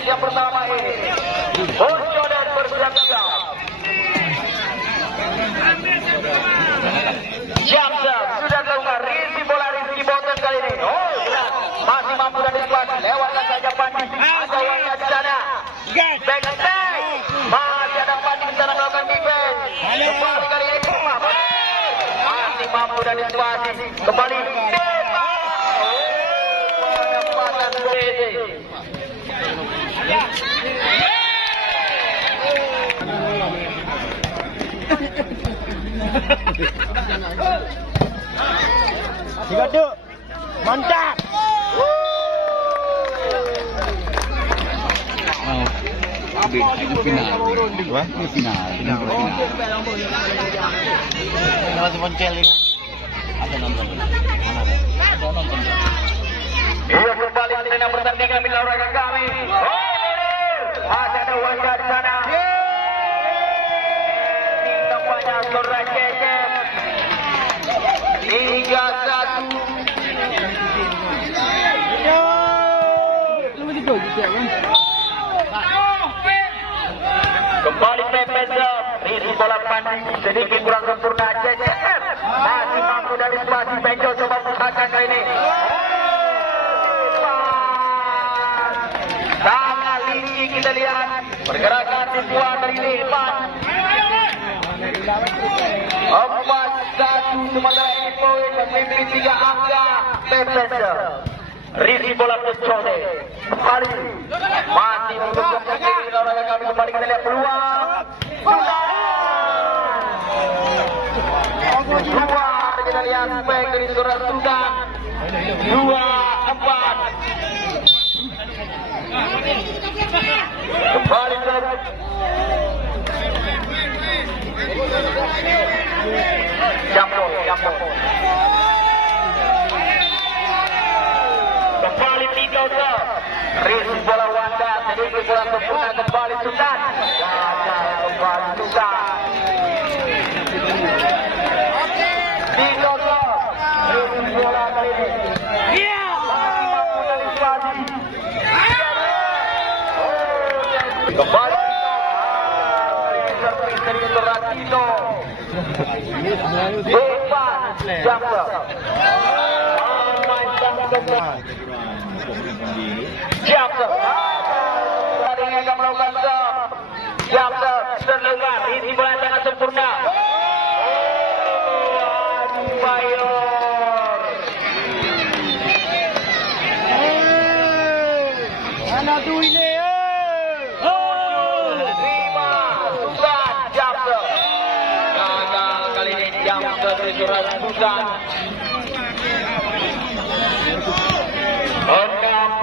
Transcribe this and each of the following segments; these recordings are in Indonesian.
Yang pertama ini Bonjo dan bersiap-siap. Jamsa sudah dilakukan Rizky bola Rizky Boten kali ini. Oh jelas masih mampu dan dikuat. Lewatkan saja Pandi. Ada Wanda di sana. Back attack. Masih ada Pandi di sana melakukan defense. Kembali kali ini masih mampu dan dikuat. Kembali. Penempatan Breze. Tiga duk, mantap. Final. Masih poncel ini. Ada nonton. Ada nonton. Ia kembali arena pertandingan bila olahraga kami. Ada Wanda di sana. Tampaknya Sora Cecep 3-1. Kembali Pepesop. Rizky bola Pandi sedikit kurang sempurna. Cecep masih mampu dari situasi. Benjo coba usahakan kali ini. Sangat tinggi kita lihat pergerakan siswa dari Lepan. 4-1 sementara ini poin memimpin 3 angka Pepesop. Rizky bola Pecode kembali masih untuk olahraga kami. Kembali kita lihat peluang. Keluar kita lihat back dari Sora Sultan. 2-4. Kembali ke Jambo. Kembali Tito ke Rizky bola Wanda sedikit bola sempurna. Kembali Sultan. Kembali Sultan. Tito ke Rizky bola kali ini. Kembali servis dari Torratino. Bebas Jamsa. Jamsa. Tadi yang akan melakukan stop. Jamsa terlengah. Ini bola sangat sempurna. Mana tu ini? Bukan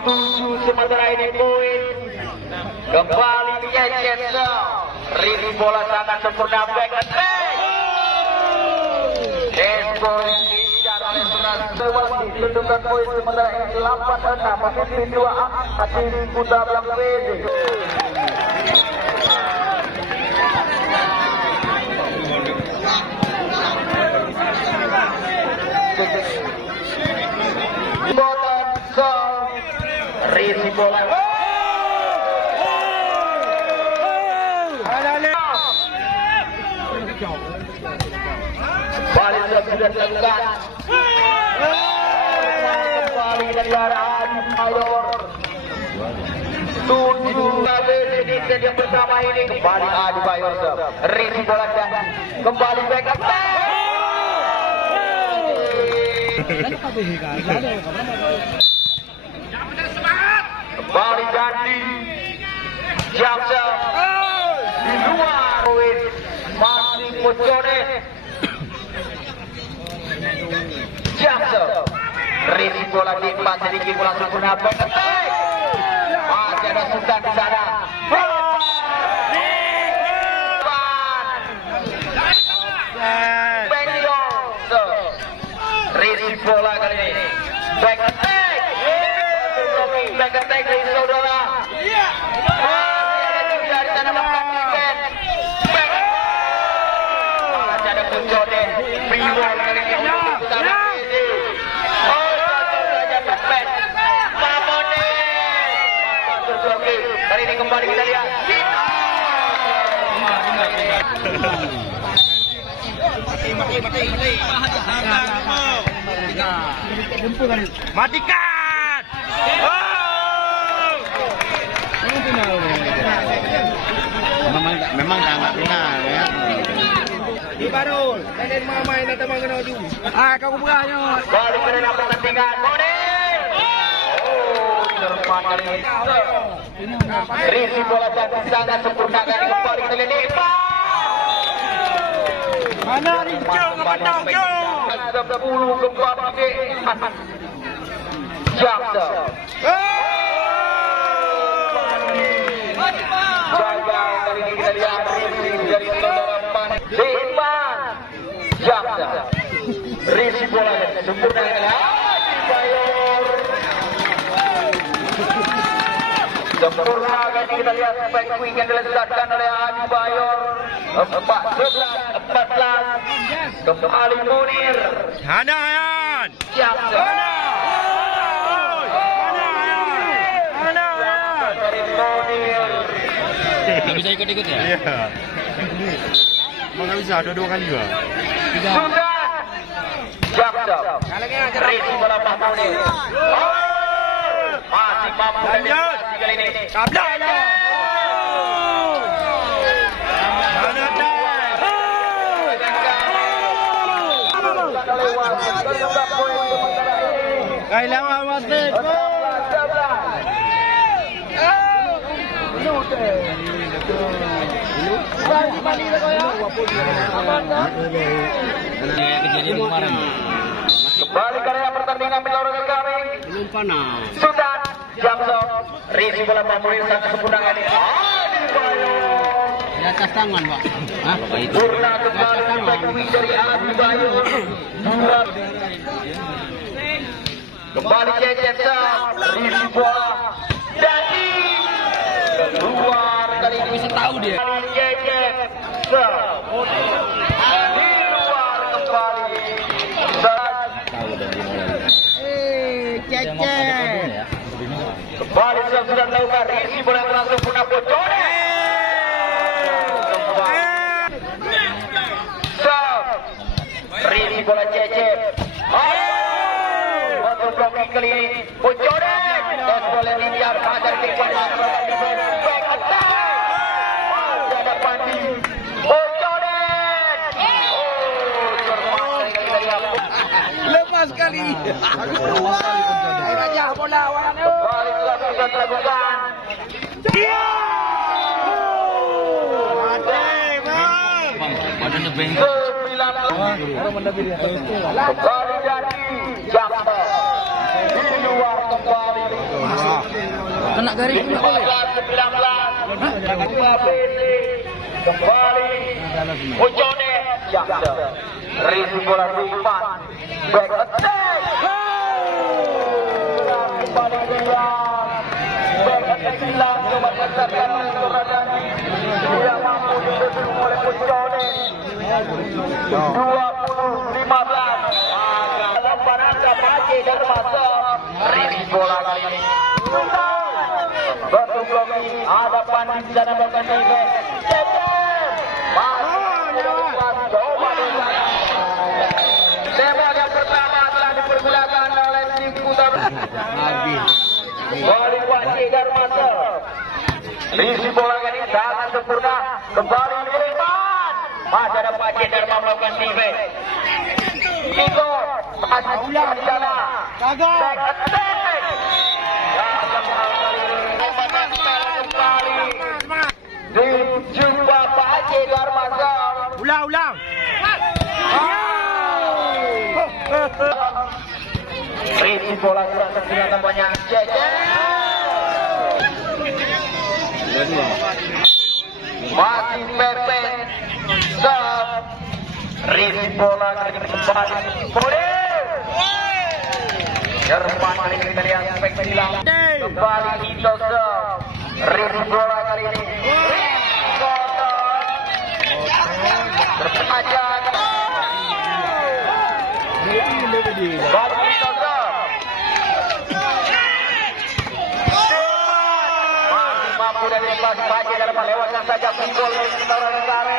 6-7 sementara ini poin. Kembali Cecep. Rizky bola sangat sempurna. Back attack. Skor yang diincar oleh Sora ditentukan poin sementara ini 8-6. Masih 2 hati putar belakang Breze. Boten gol. Rizky bola. Balik sudah dilakukan. Kembali dari arah Mayor. 7 di stadion bersama ini. Kembali Adi Bayor. Rizky bola dan kembali back attack. Kembali ganti Jamsa di luar masih Pecode. Jackson. Risi bola di depan sedikit bola sempurna back attack. Masih ada Sultan di sana. Risi bola kali ini. Back attack. Back attack dari saudara. Dari sana melakukan defense. Back attack. Masih ada Kuncode. Free ball kali ini untuk utama ini. Kali ini kembali kita lihat. Matikan! Memang sangat benar ya. Di Barul, dan mama ini teman kena ju. Kau beranya. Balik ke dalam pertandingan. Terpan kali ini. Risi bola sangat sempurna kali kembali kita lihat. Mana rincang apa tahu? 10 kembali Jackson. Gagal kali ini kita lihat Risi dari saudara Pan. Depan Jackson. Risi bola sempurna kali. Sempurna kali kita lihat back wing yang diletakkan oleh Adi Bayor. 14 kembali Munir. Hanayan! Jackson. Dari Munir. Nggak bisa ikut-ikut ya? Iya. Emang nggak bisa, dua kali juga. Sudah. Jackson. Risi bola Pak Munir. Masih mampu dan kali ini. Tabla ya. Kailangan wasit. Kejadian kemarin. Kembali ke area pertandingan olahraga kami. Belum panas. Sudah Jackson. Risi bola Munir sangat sempurna kali ini. Di atas tangan, Pak. Hah? Purna kembali back wing dari Adi Bayu. Kembali Jackson. Risi bola dari luar kali ini. Bisa tahu dia. Jackson. Di luar kembali. Tahu dari mulai. Kembali sudah melakukan Risi bola yang langsung punah bocor. Risi bola Cecep. Untuk blocking kali ini bocor. Dan bola India hajar ke depan. Back attack. Ada Pandi. Bocor. Lepas kali. Raja bola warna. Kembali sudah dilakukan. Badannya bengkok. 9 kembali dari Jackson. Di luar kembali. Kena garis juga boleh. 19 kembali Ujone Jackson. Risi bola Rifan. Back attack. Kembali dia. Back attack hilang. Coba mencetakkan Suradani. Sudah mampu ditutup oleh Ujone. 20-15. Dalam Pananda Pace dan masuk. Risi bola kali ini. Batu blocking. Ada Pandi di sana melakukan defense. Coba di sana. Tembakan pertama telah dipergunakan oleh tim putar. Balik Pace dan masuk. Risi bola kali ini sangat sempurna. Kembali ke depan. Masih ada Pace Dharma melakukan defense. Igor masih di sana. Back attack. Dijumpa Pace Dharma. Ulang. Risi bola kurang terkira tampaknya Cece. Masih Pepe. Sub. Risi bola kali ini kembali. Boleh. Jerman kali ini dari aspek hilang. Kembali Tito Sub. Risi bola kali ini. Berpengaja. Baru Tito Sub. Masih mampu dari pas baca dalam melewatkan saja pinggul dari Tentara Negara.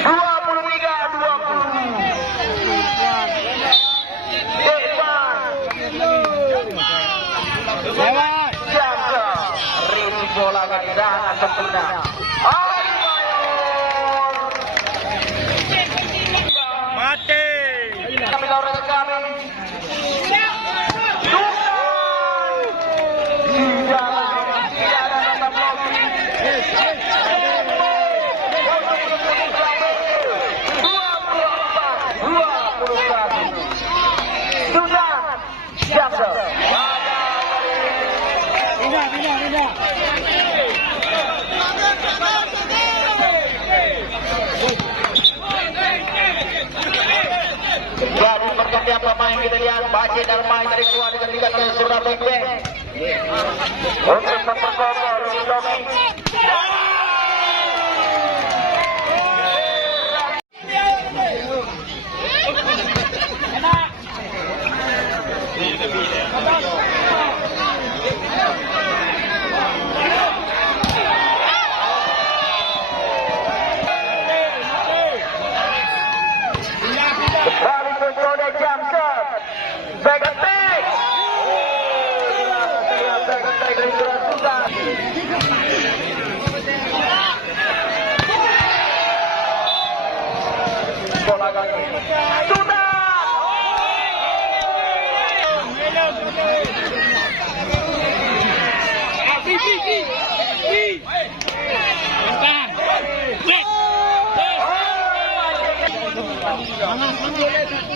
23-20. Lewat. Jaga. Risi bola sangat sempurna. Mati. Kami lawan kami. Jadi pergantian pemain kita lihat Bace dan main dari keluar dengan liga Surabaya. Untuk memperkokoh Romi.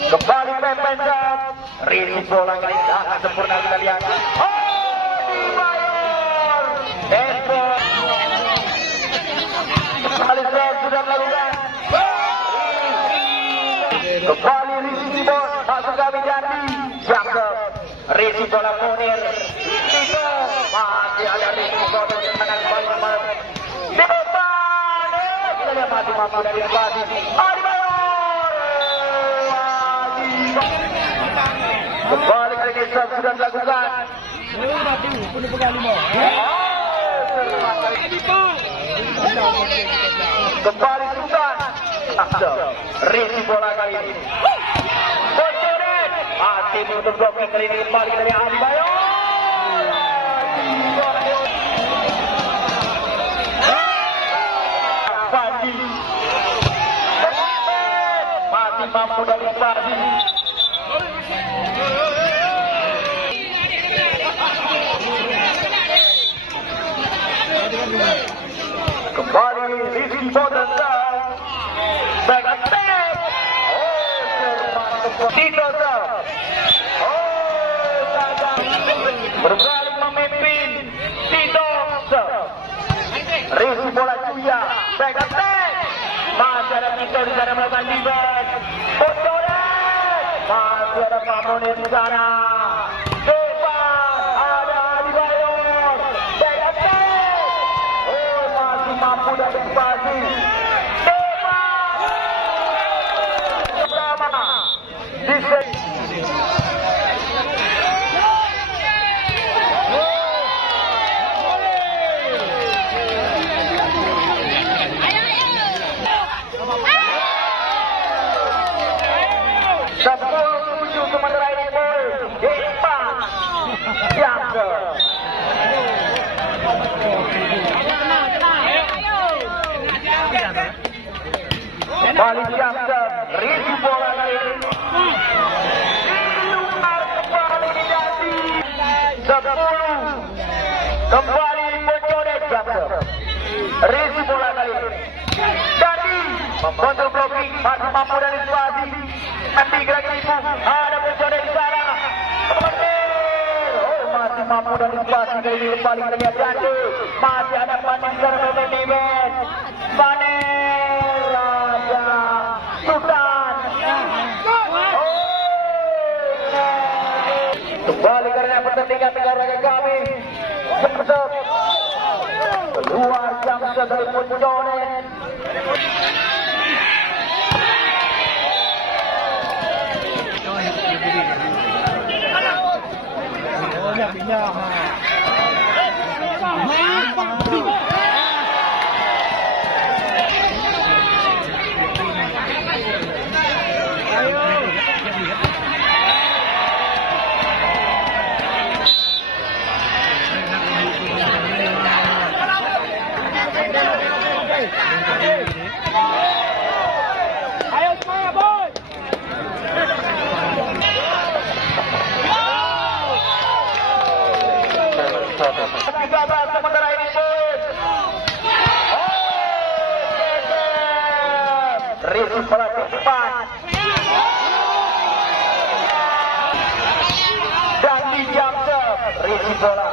Kembali Pepensap. Risi bola kali sangat sempurna kita lihat. Dibayar. Esko. Kembali Sep sudah melakukan. Kembali Risi bos. Masuk kami jadi. Jaga. Risi bola Munir. Tito. Masih ada Risi bola dengan tangan kembali nomor. Di depan. Kita lihat masih mampu dari Basi. Kembali kali ini sudah dilakukan. Kembali Sultan. Risi bola kali ini. Bocoret. Mati menutup blocking kali ini kembali dari Ali Bayo. Fandi. Masih mampu dari Fandi. Kembali Risi Bodensal. Back attack. Tito Sub. Berbalik memimpin Tito Sub. Risi bola Cuya. Back attack. Masih ada Tito di sana melakukan defense. Bocoran. Masih ada Pak Munir di sana. Mampu dari Basi. Pertama. Sepuluh 7 sementara ini gol. Jepang. Jaga. Balik Jackson, Risi bola kali ini. Kembali jadi 10. Kembali Bocoret Jackson. Risi bola kali ini. Jadi membantu blocking, masih mampu dari situasi. Nanti gerak ibu, ada muncul dari sana. Masih mampu dari situasi kali ini paling terlihat. Masih ada Panen karena defense. Panen Raja Sultan. Kembali karena pertandingan negara kami. Keluar jam dari Munjonen. Ayo semuanya, boy. Sementara ini Rizu bola depan dan di jam Rizu bola.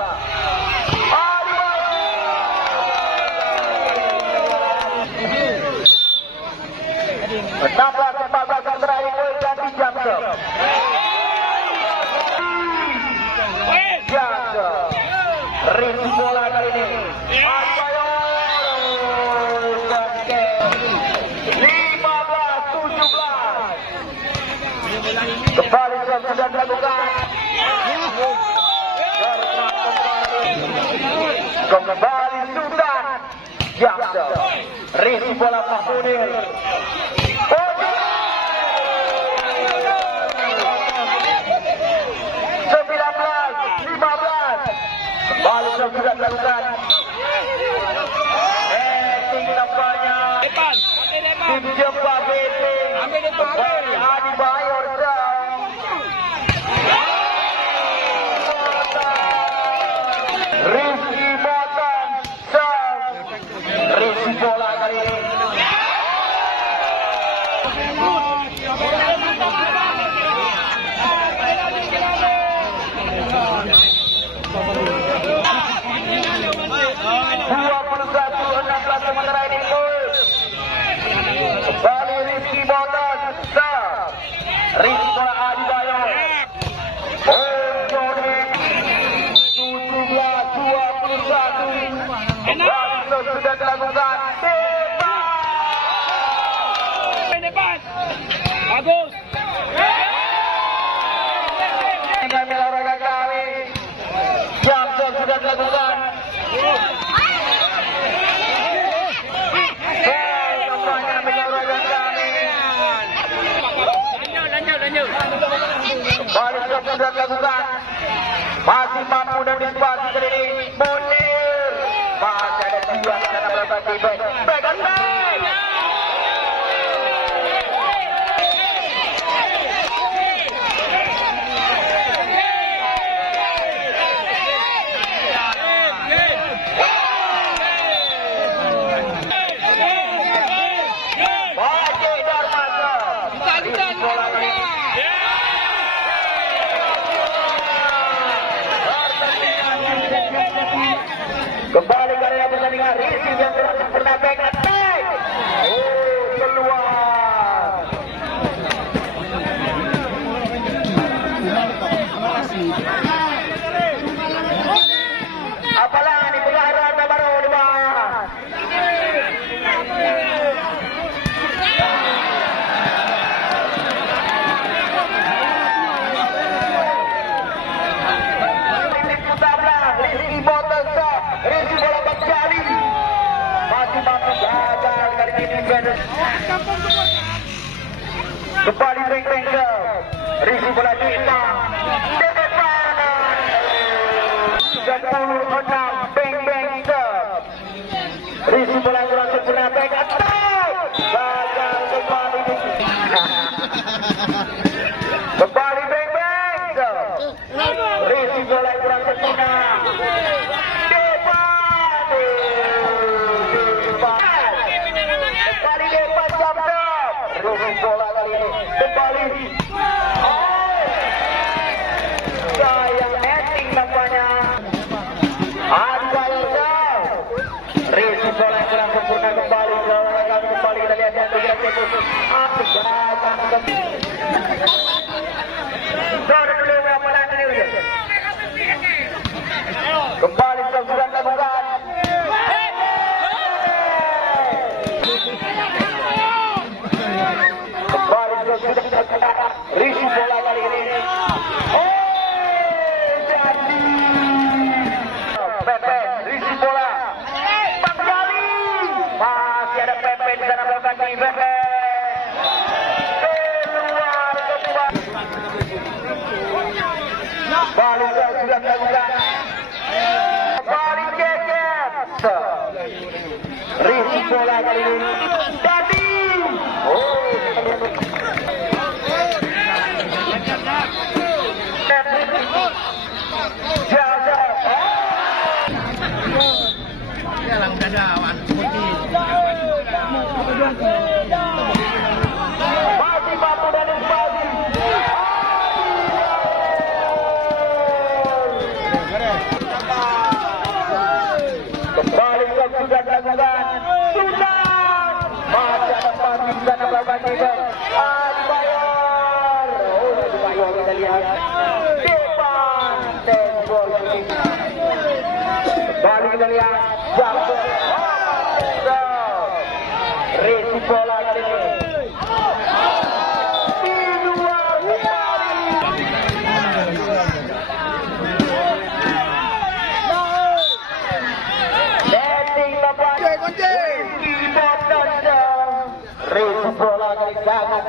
Menambah 14 terakhir dan di jam Rizu bola kali ini. Ayo 15-17. Kembali sudah dilakukan. Kembali Sultan Jamsel. Rizu bola Mahmudil. 19-15. Kembali sudah dilakukan. Tinggi nampaknya. Tim Jempa BT. Kembali Adi Bayor. Rizky Botan. Rizky bola kali ini. Sementara ini kembali Rizky Botan. Rizky bola Adi Bayor. 17-21. Kembali sudah dilakukan. Depan. Bagus. Kami olahraga kami. Jam sudah dilakukan. Balik sudah dilakukan. Masih mampu dan dispasi kali ini. Munir. Masih ada 2 karena melakukan back. Back and back. Kembali karya pertandingan Rizky yang berhasil pernah back attack. Keluar. Apalah ini pelanggaran baru di bawah. Rizky Botan. Rizky bola kembali. Masih mampu gagal kali ini defender. Kembali beng-beng ke Rizky bola depan. Depan. 36 beng-beng ke Rizky bola kurang sempurna back attack. Gagal kembali. Kembali beng-beng ke Rizky bola kurang sempurna. Kembali depan jam Kembali sudah dilakukan. Kembali sudah dilakukan. Risi bola kali ini. Jadi Pepe, risi bola. Kembali. Masih ada Pepe di sana melakukan Pepe. Keluar kembali. Balik sudah dilakukan. Kembali Keket. Risi bola kali ini. Jadi. Jalan dadawan putih. Masih mampu dan Isbadi. Kembali sudah dilakukan. Sudah. Masih ada Fadli di sana melakukan juga. Dibayar. Dibayar kita lihat. Depan. Tembok. Kembali kita lihat. Jatuh. Risi bola kali ini. Di luar kembali. Setting lepas. Di botol. Risi bola kali sangat.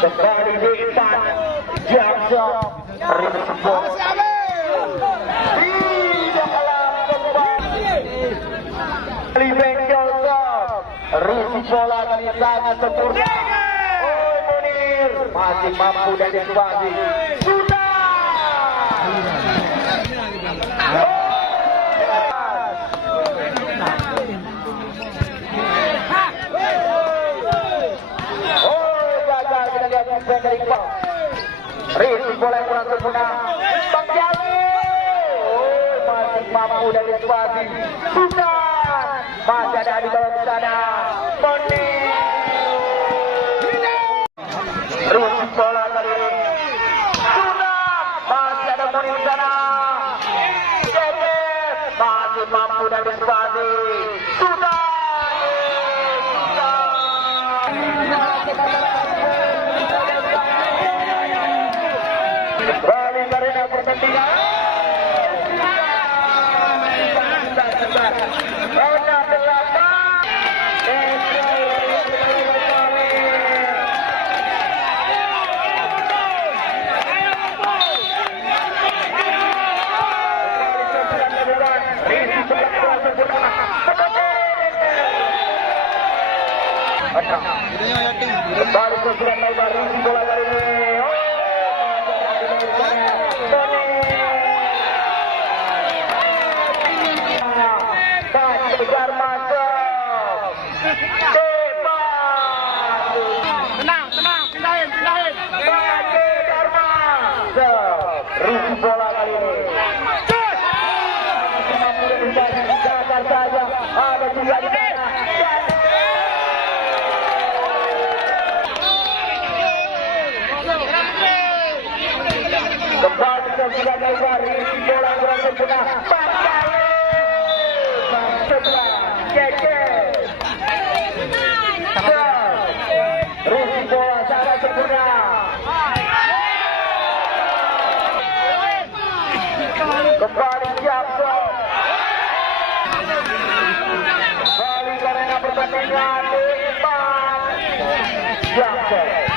Kembali di depan. Jatuh. Risi bola. Risi bola kali sangat sempurna. Oh Munir masih mampu dan Isbadi. Sudah. Oh gagal kita lihat defense dari Iqbal. Risi bola yang kurang sempurna. Bang Jali. Oh masih mampu dan Isbadi. Sudah. Masih ada di bawah sana. Munir. Risi bola kali ini. Sudah. Masih ada Munir di sana. Keket. Masih mampu dan Isbadi. Sudah. Balik arena pertandingan. Ronda 8. Kembali ke surat lebar Risi bola kali ini. Kejar masuk. Tenang, pindahin. Kejar masuk. Risi bola kali ini. Jaga saja. Ada juga di sana. Kembali ke surat lebar Risi bola kurang sempurna. Risi bola sangat sempurna. Kembali Jabson. Kembali karena pertandingan di depan Jabson.